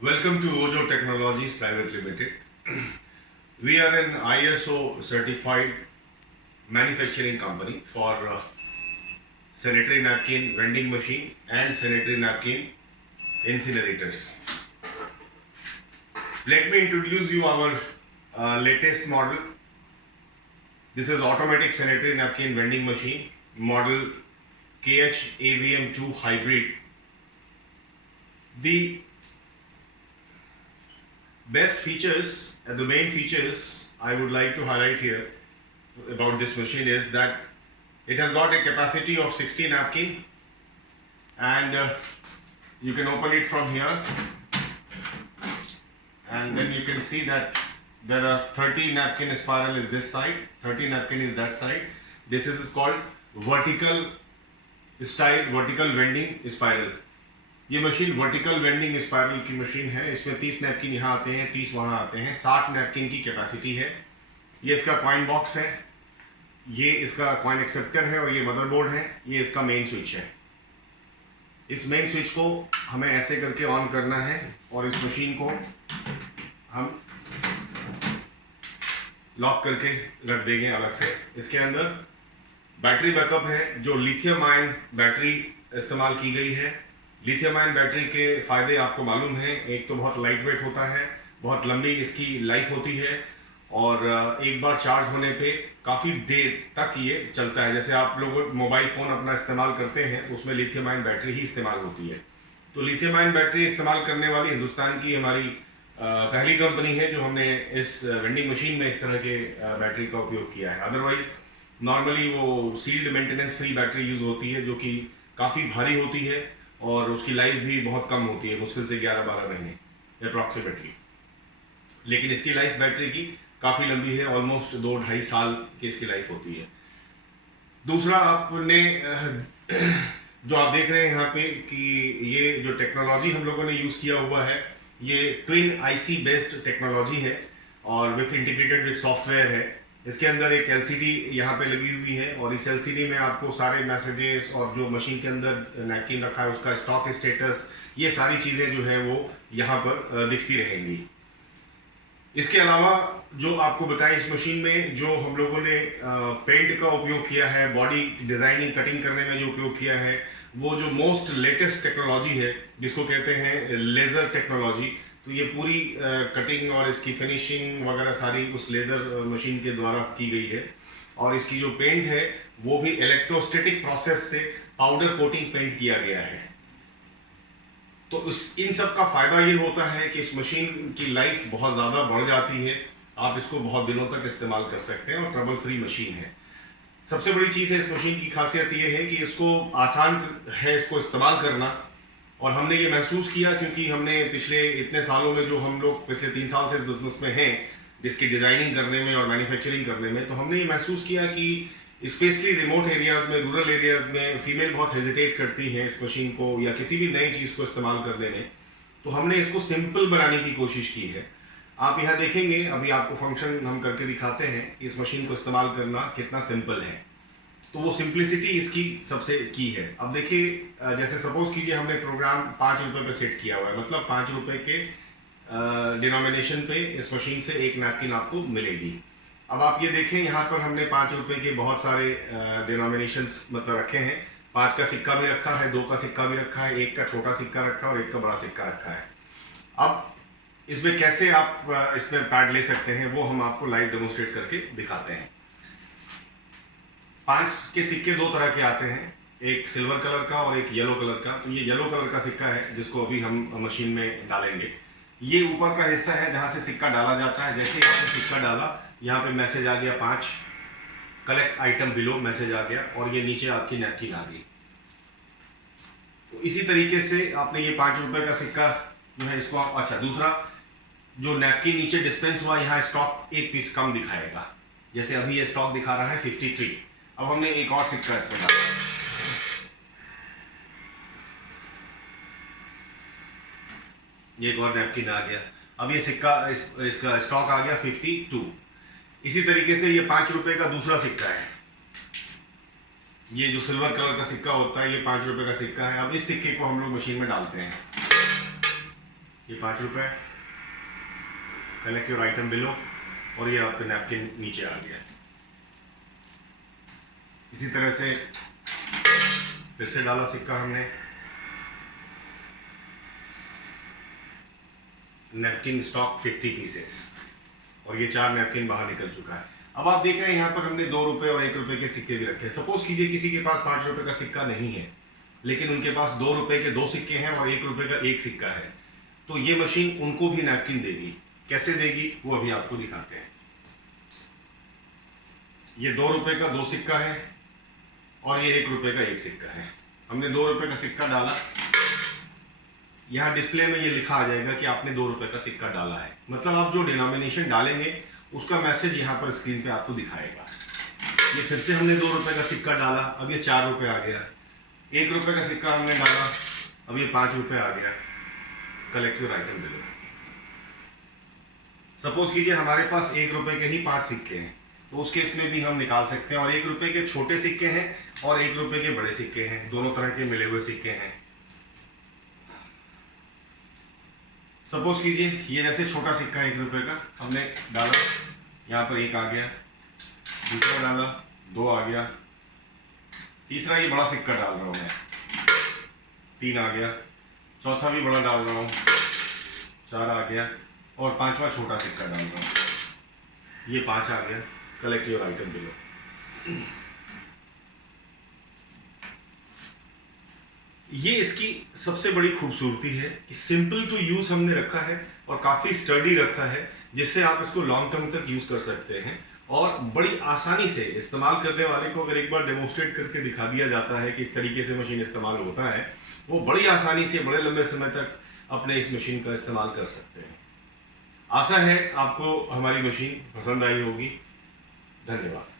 Welcome to Ojo Technologies Private Limited. We are an ISO certified manufacturing company for sanitary napkin vending machine and sanitary napkin incinerators. Let me introduce you our latest model. This is automatic sanitary napkin vending machine model KH AVM2 hybrid. The best features and the main features I would like to highlight here about this machine is that it has got a capacity of 60 napkin, and you can open it from here, and then you can see that there are 30 napkin spiral is this side, 30 napkin is that side. This is called vertical vending spiral. ये machine vertical vending spiral की machine है। इसमें 30 napkin यहाँ आते हैं, 30 वहाँ आते हैं, 60 नैपकिन की कैपेसिटी है। ये इसका कॉइन बॉक्स है, ये इसका कॉइन एक्सेप्टर है और ये मदरबोर्ड है। ये इसका मेन स्विच है। इस मेन स्विच को हमें ऐसे करके ऑन करना है और इस मशीन को हम लॉक करके रख देंगे अलग से। इसके अंदर बैटरी बैकअप है, जो लिथियम आयन बैटरी इस्तेमाल की गई है। लिथियम आयन बैटरी के फ़ायदे आपको मालूम है। एक तो बहुत लाइट वेट होता है, बहुत लंबी इसकी लाइफ होती है और एक बार चार्ज होने पे काफ़ी देर तक ये चलता है। जैसे आप लोग मोबाइल फ़ोन अपना इस्तेमाल करते हैं, उसमें लिथियम आयन बैटरी ही इस्तेमाल होती है। तो लिथियम आयन बैटरी इस्तेमाल करने वाली हिंदुस्तान की हमारी पहली कंपनी है जो हमने इस वेंडिंग मशीन में इस तरह के बैटरी का उपयोग किया है। अदरवाइज़ नॉर्मली वो sealed maintenance free battery use होती है, जो कि काफ़ी भारी होती है और उसकी लाइफ भी बहुत कम होती है, मुश्किल से 11-12 महीने अप्रॉक्सीमेटली। लेकिन इसकी लाइफ बैटरी की काफ़ी लंबी है, ऑलमोस्ट 2-2.5 साल की इसकी लाइफ होती है। दूसरा, आपने जो आप देख रहे हैं यहाँ पे कि ये जो टेक्नोलॉजी हम लोगों ने यूज़ किया हुआ है, ये ट्विन आईसी बेस्ड टेक्नोलॉजी है और विथ इंटीग्रेटेड विथ सॉफ्टवेयर है। इसके अंदर एक एलसीडी यहाँ पे लगी हुई है और इस एलसीडी में आपको सारे मैसेजेस और जो मशीन के अंदर नैपकिन रखा है उसका स्टॉक स्टेटस, ये सारी चीज़ें जो है वो यहाँ पर दिखती रहेंगी। इसके अलावा जो आपको बताएं, इस मशीन में जो हम लोगों ने पेंट का उपयोग किया है, बॉडी डिज़ाइनिंग कटिंग करने में जो उपयोग किया है, वो जो मोस्ट लेटेस्ट टेक्नोलॉजी है जिसको कहते हैं लेज़र टेक्नोलॉजी। तो ये पूरी कटिंग और इसकी फिनिशिंग वगैरह सारी उस लेज़र मशीन के द्वारा की गई है। और इसकी जो पेंट है वो भी इलेक्ट्रोस्टैटिक प्रोसेस से पाउडर कोटिंग पेंट किया गया है। तो इन सब का फ़ायदा ये होता है कि इस मशीन की लाइफ बहुत ज़्यादा बढ़ जाती है। आप इसको बहुत दिनों तक इस्तेमाल कर सकते हैं और ट्रबल फ्री मशीन है। सबसे बड़ी चीज़ है इस मशीन की खासियत ये है कि इसको आसान है इसको इस्तेमाल करना। और हमने ये महसूस किया क्योंकि हमने पिछले इतने सालों में, जो हम लोग पिछले 3 साल से इस बिज़नेस में हैं, इसकी डिज़ाइनिंग करने में और मैन्युफैक्चरिंग करने में, तो हमने ये महसूस किया कि स्पेशली रिमोट एरियाज़ में, रूरल एरियाज़ में फ़ीमेल बहुत हेजिटेट करती हैं इस मशीन को या किसी भी नई चीज़ को इस्तेमाल करने में। तो हमने इसको सिंपल बनाने की कोशिश की है। आप यहाँ देखेंगे, अभी आपको फंक्शन हम करके दिखाते हैं कि इस मशीन को इस्तेमाल करना कितना सिंपल है। तो वो सिंप्लिसिटी इसकी सबसे की है। अब देखिए, जैसे सपोज कीजिए हमने प्रोग्राम 5 रुपये पे सेट किया हुआ है, मतलब 5 रुपये के डिनोमिनेशन पे इस मशीन से एक नैपकिन आपको मिलेगी। अब आप ये देखें, यहाँ पर हमने 5 रुपये के बहुत सारे डिनोमिनेशंस मतलब रखे हैं। 5 का सिक्का भी रखा है, 2 का सिक्का भी रखा है, 1 का छोटा सिक्का रखा है और 1 का बड़ा सिक्का रखा है। अब इसमें कैसे आप इसमें पैड ले सकते हैं वो हम आपको लाइव डेमोन्स्ट्रेट करके दिखाते हैं। 5 के सिक्के 2 तरह के आते हैं, एक सिल्वर कलर का और एक येलो कलर का। तो ये येलो कलर का सिक्का है जिसको अभी हम मशीन में डालेंगे। ये ऊपर का हिस्सा है जहाँ से सिक्का डाला जाता है। जैसे ही आपने सिक्का डाला, यहाँ पे मैसेज आ गया 5, कलेक्ट आइटम बिलो मैसेज आ गया और ये नीचे आपकी नैपकिन आ गई। तो इसी तरीके से आपने ये 5 रुपये का सिक्का जो है इसको, अच्छा दूसरा जो नैपकिन नीचे डिस्पेंस हुआ, यहाँ स्टॉक 1 पीस कम दिखाएगा। जैसे अभी ये स्टॉक दिखा रहा है 53। अब हमने एक और सिक्का इसमें डाला, ये एक और नैपकिन आ गया। अब ये सिक्का इसका स्टॉक आ गया 52। इसी तरीके से ये 5 रुपये का दूसरा सिक्का है, ये जो सिल्वर कलर का सिक्का होता है, ये 5 रुपये का सिक्का है। अब इस सिक्के को हम लोग मशीन में डालते हैं। ये 5 रुपये, कलेक्ट योर आइटम बिलो, और ये आपका नैपकिन नीचे आ गया। इसी तरह से फिर से डाला सिक्का हमने, नैपकिन स्टॉक 50 पीसेस, और ये 4 नैपकिन बाहर निकल चुका है। अब आप देख रहे हैं यहाँ पर हमने 2 रुपये और 1 रुपये के सिक्के भी रखे। सपोज कीजिए किसी के पास 5 रुपये का सिक्का नहीं है, लेकिन उनके पास 2 रुपये के 2 सिक्के हैं और 1 रुपये का 1 सिक्का है, तो ये मशीन उनको भी नैपकिन देगी। कैसे देगी वो अभी आपको दिखाते हैं। ये 2 रुपये का 2 सिक्का है और ये 1 रुपये का 1 सिक्का है। हमने 2 रुपये का सिक्का डाला, यहाँ डिस्प्ले में ये लिखा आ जाएगा कि आपने 2 रुपये का सिक्का डाला है, मतलब आप जो डिनोमिनेशन डालेंगे उसका मैसेज यहाँ पर स्क्रीन पे आपको दिखाएगा। ये फिर से हमने 2 रुपये का सिक्का डाला, अब ये 4 रुपये आ गया। 1 रुपये का सिक्का हमने डाला, अब ये 5 रुपये आ गया। Collect your item below. Suppose कीजिए हमारे पास 1 रुपये के ही 5 सिक्के हैं, तो उस केस में भी हम निकाल सकते हैं। और 1 रुपये के छोटे सिक्के हैं और 1 रुपये के बड़े सिक्के हैं, दोनों तरह के मिले हुए सिक्के हैं। सपोज कीजिए ये जैसे छोटा सिक्का 1 रुपये का हमने डाला, यहाँ पर 1 आ गया, दूसरा डाला 2 आ गया, तीसरा ये बड़ा सिक्का डाल रहा हूँ मैं, 3 आ गया, चौथा भी बड़ा डाल रहा हूँ, 4 आ गया, और 5वां छोटा सिक्का डाल रहा हूँ, ये 5 आ गया। Collect your item below. ये इसकी सबसे बड़ी खूबसूरती है कि सिंपल टू यूज हमने रखा है और काफ़ी स्टडी रखा है, जिससे आप इसको लॉन्ग टर्म तक यूज़ कर सकते हैं। और बड़ी आसानी से इस्तेमाल करने वाले को अगर एक बार डेमोस्ट्रेट करके दिखा दिया जाता है कि इस तरीके से मशीन इस्तेमाल होता है, वो बड़ी आसानी से बड़े लंबे समय तक अपने इस मशीन का इस्तेमाल कर सकते हैं। आशा है आपको हमारी मशीन पसंद आई होगी। धन्यवाद।